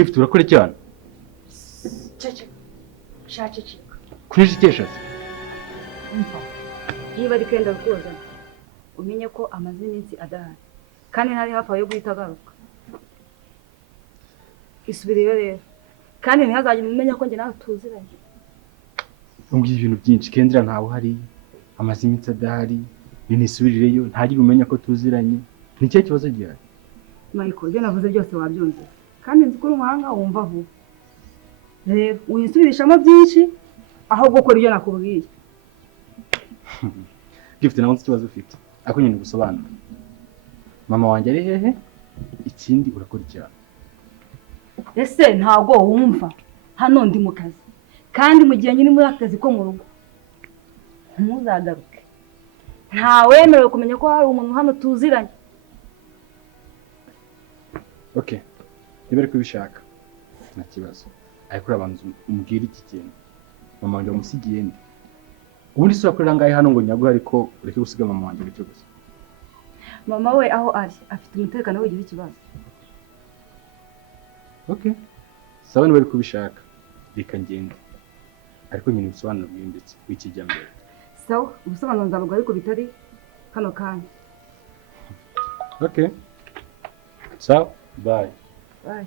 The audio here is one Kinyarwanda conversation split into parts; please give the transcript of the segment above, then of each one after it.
Gift urakora cyane. Cece. Shacece. Kunisha ikeshatse. Umva. Niba ari kenda rukoza. Umenye ko amaze iminsi adahari. Kandi ntari hafi yo guhita agaruka. Isubiriyo rero. Kandi ntihazagire umenya ko njye nawe tuziranye. Umbwira ibintu byinshi Kendra ntawe hari. Amaze iminsi adahari. Nisubirireyo ntagire umenya ko tuziranye. Ni cyo kibazo gihari. Michael, ibyo navuze byose wabyumvise. Kandi nzi ko uri umuhanga wumva vuba. Rero uyisubirishamo byinshi ahubwo ukora ibyo nakubwiye. Gift nawe nzi ikibazo ufite. Ako nyine gusobanura. Mama wanjye ari hehe? Ikindi urakora cyane. Ese ntago wumva hano ndi mu kazi. Kandi mu gihe nyine muri akazi ko mu rugo. Ntuzagaruke. Nta wemerewe kumenya ko hari umuntu hano tuziranye. Okay. Niba ari kubishaka. Nta kibazo. Ariko urabanza umbwira iki kintu. Mama wanjye umusigiye ndi. Ubundi se wakorera ngahe hano ngo nyaguhe ariko ureke gusiga mama wanjye gutyo gusa. Mama we aho ari afite umutekano w'igihe ikibazo. Okay. Sawa niba ari kubishaka. Reka ngende. Ariko nyine bisobanura bwimbitse wikijya mbere. Sawa, ubusobanuro nzavuga ariko bitari kano kanya. Okay. So, bye. Bye.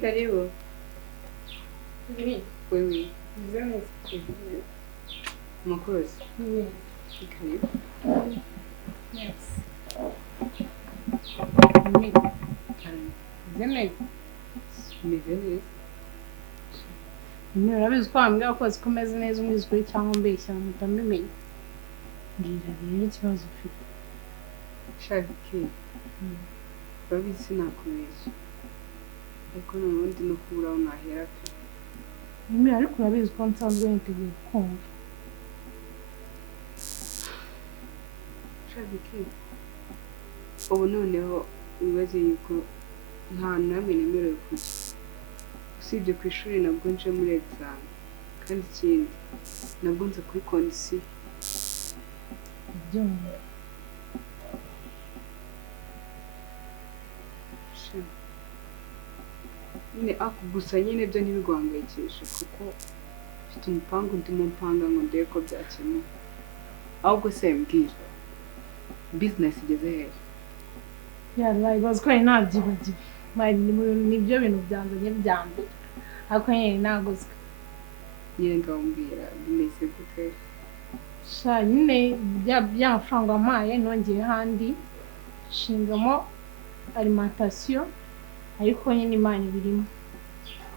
Karibu. Wewe. Makozi. Karibu. Yes. Urabizi ko wambwira ko zikomeze neza umwizwe cyangwa mbeshya mutambimenye. Ngira rero ikibazo ufite. Shabiki. Babizi nakubeshya. Ariko n'ubundi no kuburaho nahera pe. Nimero ariko urabizi ko nsanzwe niteguye kumva. Shabiki. Ubu noneho wibaze yuko nta namwe nemerewe kujya. Usibye ku ishuri nabwo nje muri exam. Kandi ikindi nabwo nza kuri kondisiyo. Byumva. Nyine ako gusa nyine byo ntibiguhangayikishe kuko mfite umupangu ndimo mpanga ngo ndebe ko byakemuka. Ahubwo se mbwira business igeze hehe? Ibaze ko ntabyibagiwe. Nibyo bintu byanzanye bya mbere. Ariko nyine naguzwe. Nyine ngambwira bimeze gute? Sha nyine bya mafaranga wampaye nongeye handi shingamo alimentation. Ariko nyine imana birimo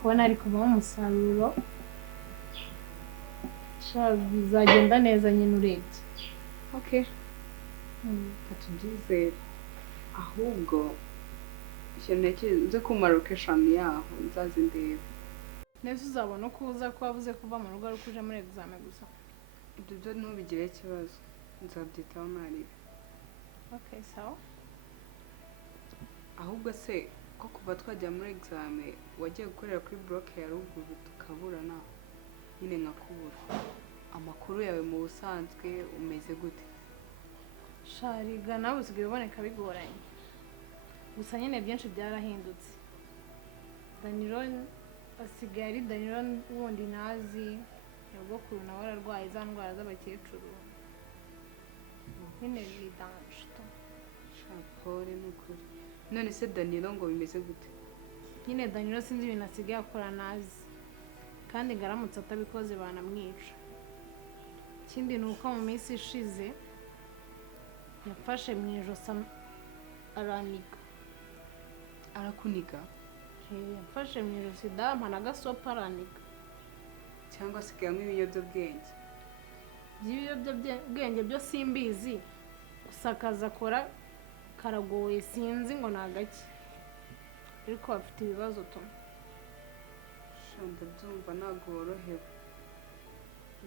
kubona ari kuvamo umusaruro bizagenda neza nyine urebye. Okay. Atubyizere ahubwo nze kumara location yaho nzazi ndebe. Nese uzabona uko uza ko wabuze kuva mu rugo ariko uje muri examen gusa. Ibyo ntubigire ikibazo nzabyitaho naribe. Okay, sawa. Ahubwo se ko kuva twajya muri examen wagiye gukorera kuri block ya ruguru tukabura na nyine nkakubura. Amakuru yawe mu busanzwe umeze gute? Shariga nawe usigaye uboneka bigoranye. Gusa nyine byinshi byarahindutse. Danilo asigaye ari Danilo wundi nazi yagokuru nawe ararwaye za ndwara z'abakecuru. Nyine bidanje. Shapore n'ukuri. None se Danilo ngo bimeze gute? Nyine Danilo sinzi ibintu asigaye akora nazi. Kandi ngaramutse atabikoze banamwica. Ikindi nuko mu minsi ishize yafashe mu ijosi araniga. Arakuniga? Yafashe mu ijosi dampa na gasopa araniga. Cyangwa asigayemo ibiyobyabwenge? Ibiyobyabwenge byo simbizi. Gusa akaza akora karagoye sinzi ngo nagaki ariko bafite ibibazo to shanda byumva ntago worohewe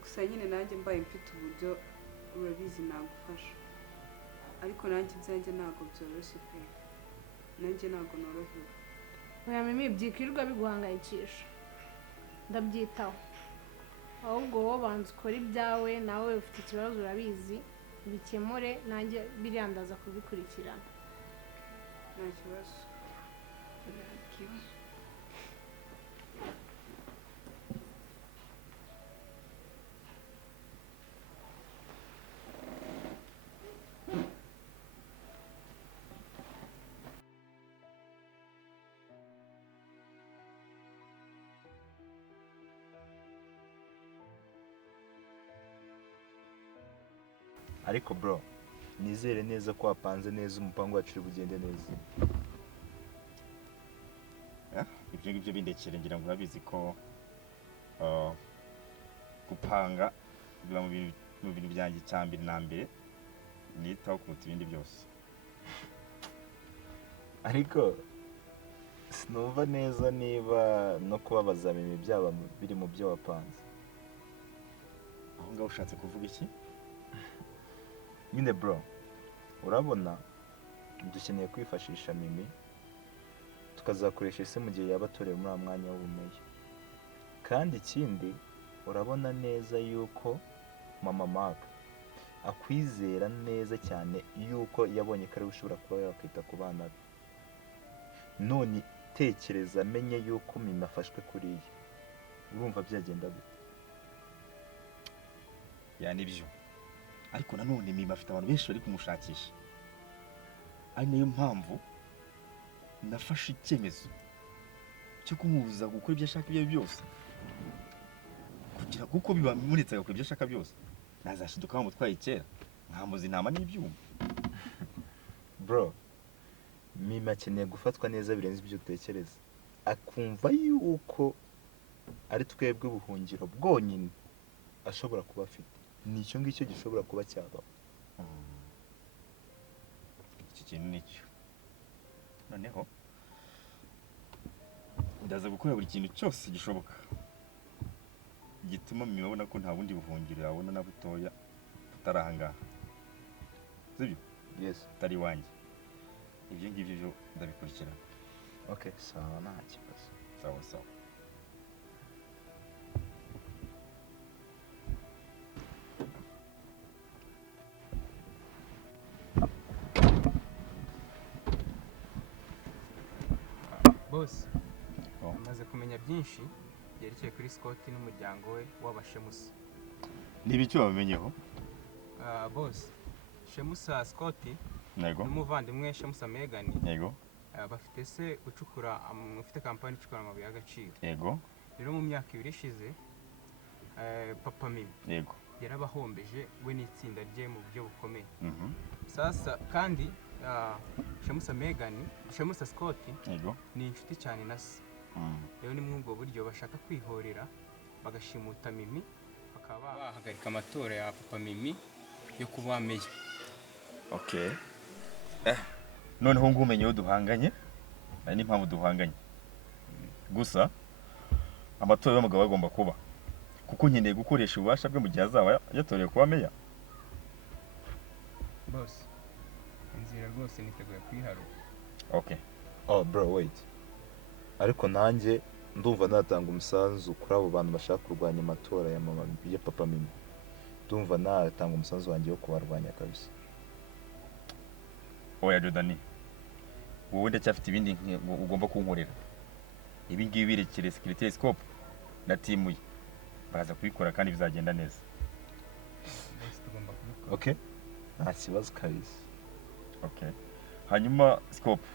gusa nyine nanjye mbaye mfite uburyo urabizi nagufasha ariko nanjye ibyanjye ntago byoroshye pe nanjye ntago norohewe oya mimi byikirirwa biguhangayikisha ndabyitaho ahubwo wowe banza ukora ibyawe nawe ufite ikibazo urabizi bikemure nanjye birandaza kubikurikirana nta kibazo ariko bro nizere neza ko wapanze neza umupango wacu uri bugende neza. Ibyo ngibyo bindekere ngira ngo urabizi ko gupanga biba mu bintu byanjye cyambere na mbere nitaho kuruta ibindi byose. ariko sinumva neza niba no kubabaza mimi byaba biri mu byo wapanze. Aho ngaho ushatse kuvuga iki? Nyine bro urabona dukeneye kwifashisha mimi tukazakoresha ese mu gihe yaba atorewe muri mwanya w'ubumenyi. Kandi ikindi urabona neza yuko mama Mark akwizera neza cyane yuko yabonye ko ari ushobora kuba yakwita ku bana be. None tekereza amenye yuko mimi afashwe kuriya urumva byagenda bite? Yani byo ariko nanone mima afite abantu benshi bari kumushakisha ari nayo mpamvu nafashe icyemezo cyo kumubuza gukora ibyo ashaka ibyo byose kugira kuko biba muretse gukora ibyo ashaka byose nazashiduka bamutwaye kera nkamuzi intama n'ibyuma. Bro mimi akeneye gufatwa neza birenze ibyo utekereza akumva yuko ari twebwe buhungiro bwonyine ashobora kuba afite. Nicyo ngicyo gishobora kuba cyabaho. Iki kintu nicyo noneho ndaza gukora buri kintu cyose gishoboka gituma mibabona ko nta bundi buhungiro yabona na butoya tutarahangaha. Sibyo? Yes. Tari wanjye. Ibyo ngibyo byo ndabikurikirana. Okay, sawa nta kibazo. Sawa sawa. Boss, amaze kumenya byinshi yerekeye kuri Scott n'umuryango we w'abashemusa. Niba icyo wamenyeho? Boss, Shemusa Scott Nego. n'umuvandimwe Shemusa Megan. Yego. Bafite se gucukura ufite kampani icukura amabuye y'agaciro. Yego. Rero mu myaka 2 ishize papa Mimi. Yego. Yarabahombeje we n'itsinda rye mu buryo bukomeye. Sasa kandi Shemusa Megan, Shemusa Scott Yego. ni inshuti cyane na se. Rero ni mwubwo buryo bashaka kwihorera bagashimuta Mimi bakaba bahagarika amatora ya papa Mimi yo kuba meya. Okay. Noneho ngumenye yo duhanganye ari n'impamvu duhanganye. Gusa amatora y'umugabo agomba kuba kuko nkeneye gukoresha ububasha bwe mu gihe azaba yatorewe kuba meya. Boss, inzira rwose niteguye kwiharuka. Okay. Oh bro wait. Ariko nanjye ndumva natanga umusanzu kuri abo bantu bashaka kurwanya amatora ya mama ya papa Mimi. Ndumva natanga umusanzu wanjye wo kubarwanya kabisa. Oya Jordani. Wowe ndacyafite ibindi ugomba kunkorera. Ibi ngibi birekere security scope na timu ye. Baraza kubikora kandi bizagenda neza. Boss tugomba kubikora. Okay? Nta kibazo kabisa. Okay. Hanyuma scope.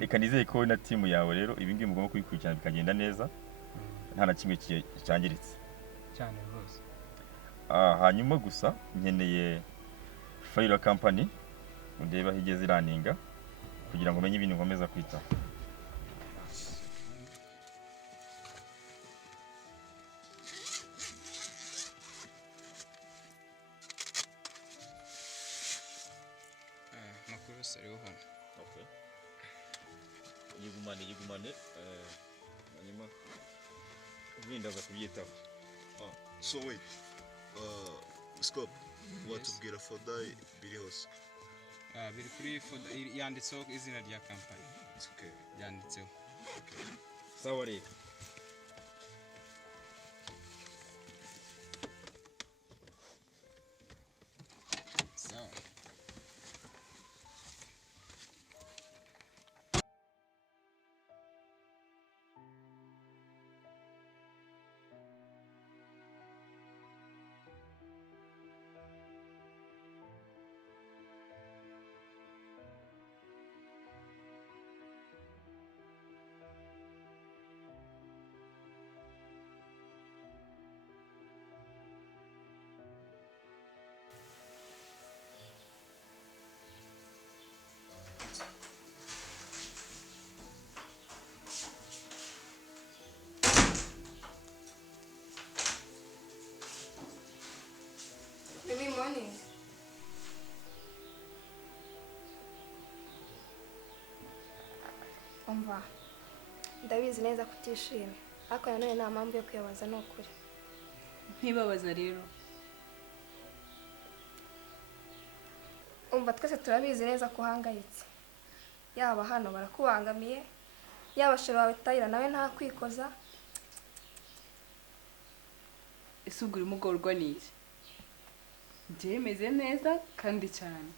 Reka nizeye ko na timu yawe rero ibi ngibi mugomba kubikurikirana bikagenda neza. Nta na kimwe cyangiritse. Cyane rwose. Hanyuma gusa nkeneye file company undeba higeze iraninga kugira ngo menye ibintu ngomeza kwita. Makuru sariho hano. bigumane hanyuma urindaza kubyitaho. So wait, Scope, watubwira foda biri hose? biri kuri foda yanditseho izina rya company. Okay. Yanditseho. Sawa rero. Sawa. Good morning. Umva, ndabizi neza kutishimye, ariko nanone nta mpamvu yo kwibabaza ni ukuri. Ntibabaza rero. Umva, twese turabizi neza ko uhangayitse. Yaba hano barakubangamiye, yaba sheri wawe Tayira nawe nta kwikoza. Ese ubwo urimo ugorwa n'iki? Njyewe meze neza kandi cyane.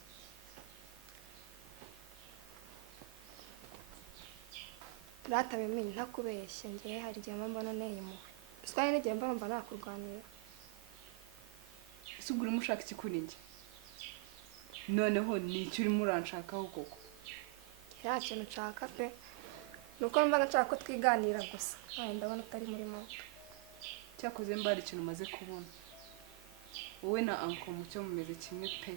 Rata bimenye ntakubeshye, ngiye hari igihe mba mbona nteye impuhwe. Sitwari n'igihe mba numva nakurwanira. Ese ubwo urimo ushaka iki kuri njye? Noneho ni icyo urimo uranshakaho koko? Nta kintu nshaka pe. Nuko mba nshaka ko twiganira gusa. Ndabona utari muri moto. Cyakoze mba hari ikintu umaze kubona. Wowe na Uncle Mucyo mumeze kimwe pe.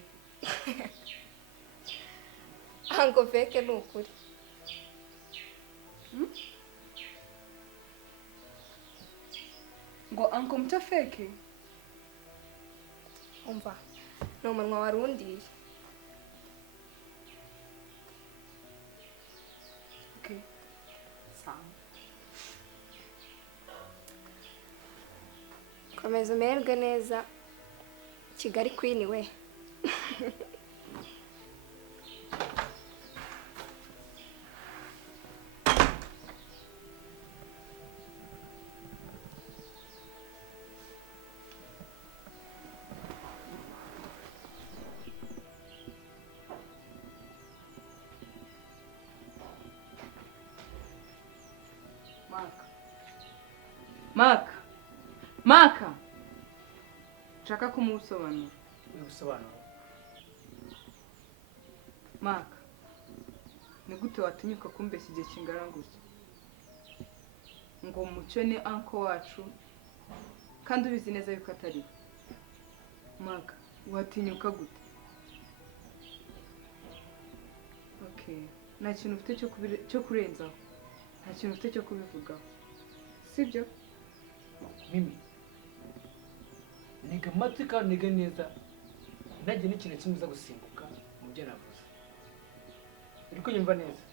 Uncle feke ni ukuri. Ngo Uncle Mucyo feke? Umva, ni umunwa warundiye. Okay. Sawa. Komeza umererwe neza. Kigali Queen we. Mark. Nshaka kumusobanura. Ubusobanuro. Mark. Ni gute watinyuka kumbeshya igihe kingana gutya? Ngo Mucyo ni uncle wacu kandi ubizi neza yuko atari. Mark, watinyuka gute? Okay. Nta kintu ufite cyo kurenzaho. Nta kintu ufite cyo kubivugaho. Sibyo? Mimi. Niga amatwi kandi niga neza. Ntagiye n'ikintu kimwe uza gusimbuka mu byo navuze. Uri kunyumva neza?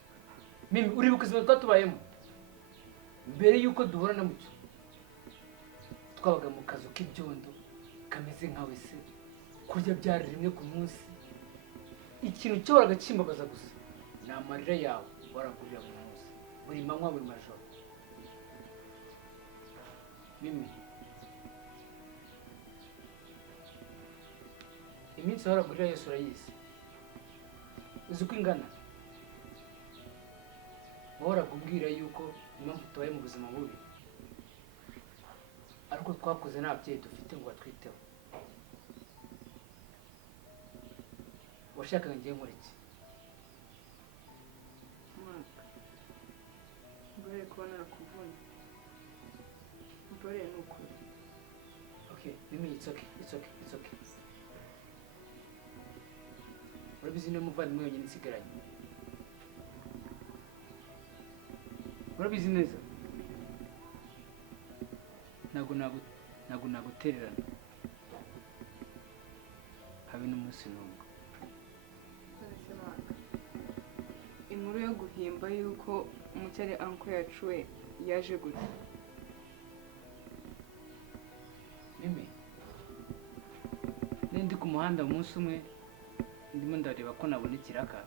Mimi, uribuka ubuzima twatubayemo mbere yuko duhura na Mucyo. Twabaga mu kazu k'ibyondo kameze nkawe se. Kurya byari rimwe ku munsi. Ikintu cyoraga kimbabaza gusa ni amarira yawe waragurira buri munsi. Buri manywa buri majoro. Mimi. Iminsi waragurira Yesu urayizi. Uzi ko ingana. Wahoraga umbwira yuko impamvu tubaye mu buzima bubi ariko twakuze nta byeyi dufite ngo batwiteho. Washakaga ngiye nkora iki? Mark. Mbere kubona narakuvunye. Mbere ni ukuri. Okay, Mimi, it's okay. Urabizi niyo muvandimwe wenyine nsigaranye. Urabizi neza? Ntabwo nagutererana. Habe n'umunsi n'umwe. Inkuru yo guhimba yuko Mucyo ari anko yacu we yaje gute? Mimi ndi ku muhanda umunsi umwe ndimo ndareba ko nabona ikiraka,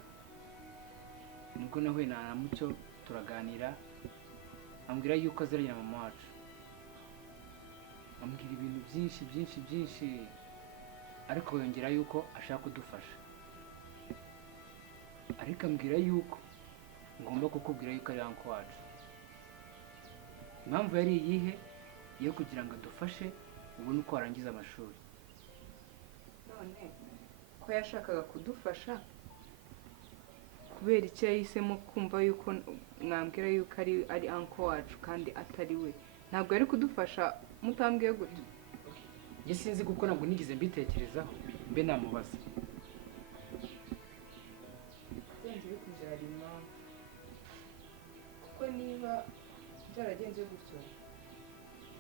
nibwo nahuye na Mucyo turaganira, ambwira yuko aziranye na mama wacu, ambwira ibintu byinshi ariko yongera yuko ashaka kudufasha, ariko ambwira yuko ngomba kukubwira yuko ari anko wacu. Impamvu yari iyihe? Yo kugira ngo adufashe ubone uko warangiza amashuri. None ko yashakaga kudufasha, kubera icyo yahisemo kumva yuko mwambwira yuko ari anko wacu kandi atari we? Ntabwo yari kudufasha mutambwiye gutyo? Njye sinzi kuko ntabwo nigeze mbitekerezaho mbe namubaza. Byenze bikunze hari impamvu, kuko niba byaragenze gutyo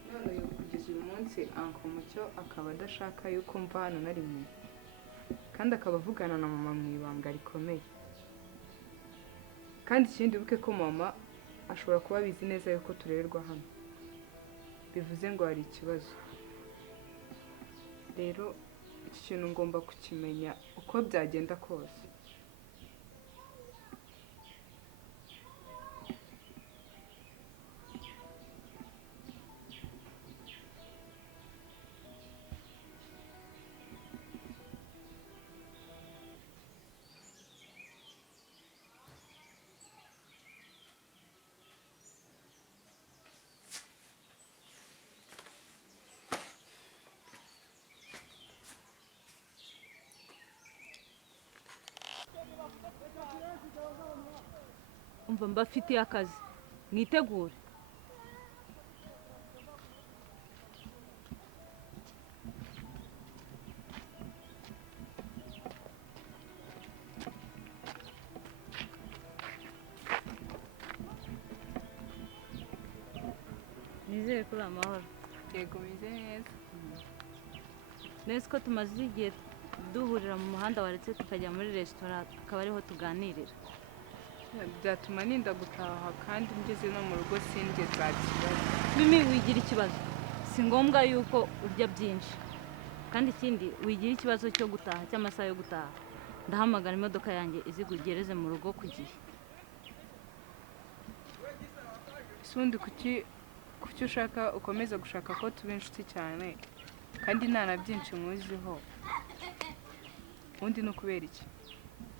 none uyu kugeza uyu munsi anko Mucyo akaba adashaka yuko mva hano na rimwe, kandi akaba avugana na mama mu ibanga rikomeye. Kandi ikindi buke ko mama ashobora kuba abizi neza yuko turererwa hano, bivuze ngo hari ikibazo. Rero iki kintu ngomba kukimenya uko byagenda kose. umva mbafitiye akazi, mwitegure. Nizere kuri amahoro. Yego meze neza. Nese ko tumaze igihe duhurira mu muhanda waretse tukajya muri resitora akaba ariho tuganirira. Byatuma ninda gutaha kandi ngeze no mu rugo sinjye zakibazo. Mimi wigira ikibazo, si ngombwa yuko urya byinshi, kandi ikindi wigira ikibazo cyo gutaha cy'amasaha yo gutaha. Ndahamagara imodoka yanjye izigugereze mu rugo ku gihe. Sundi kuki ushaka ukomeza gushaka ko tuba inshuti cyane kandi nta na byinshi muziho? Undi no kubera iki?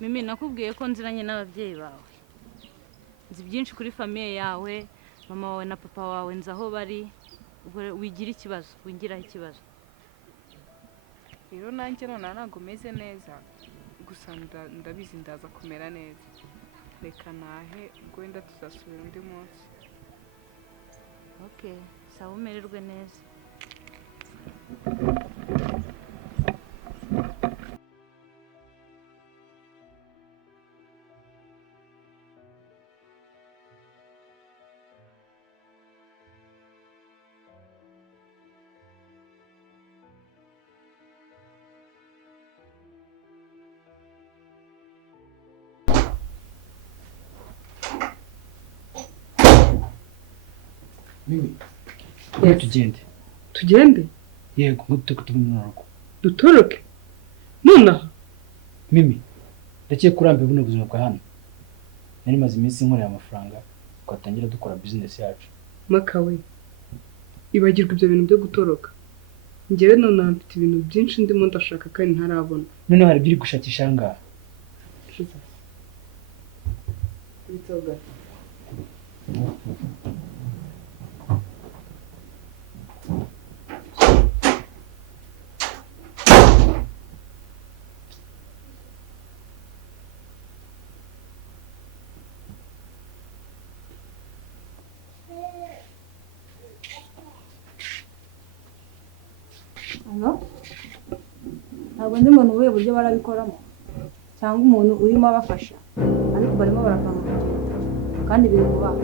Mimi nakubwiye ko nziranye n'ababyeyi bawe, nzi byinshi kuri famiye yawe, mama wawe na papa wawe nzi aho bari. Wigira ikibazo, wingiraho ikibazo. Rero nanjye none ntabwo meze neza, gusa ndabizi ndaza kumera neza. Reka nahe ubwo wenda tuzasubira undi munsi. Okay, sawa umererwe neza. Mimi, tugende. Tugende? Yego, ngo tuve mu rugo. Dutoroke? Nonaha? Mimi, ndakiye kurambiwe buno buzima bwa hano. Nari maze iminsi nkorera amafaranga, twatangira dukora business yacu. Makawe, ibagirwa ibyo bintu byo gutoroka. Njyewe nonaha mfite ibintu byinshi ndimo ndashaka kandi ntarabona. None hari biri gushakisha ngaha. Bitoga. Ntabwo ndi umuntu ubuye buryo barabikoramo cyangwa umuntu urimo abafasha, ariko barimo barapanga urugendo kandi biri kubaho.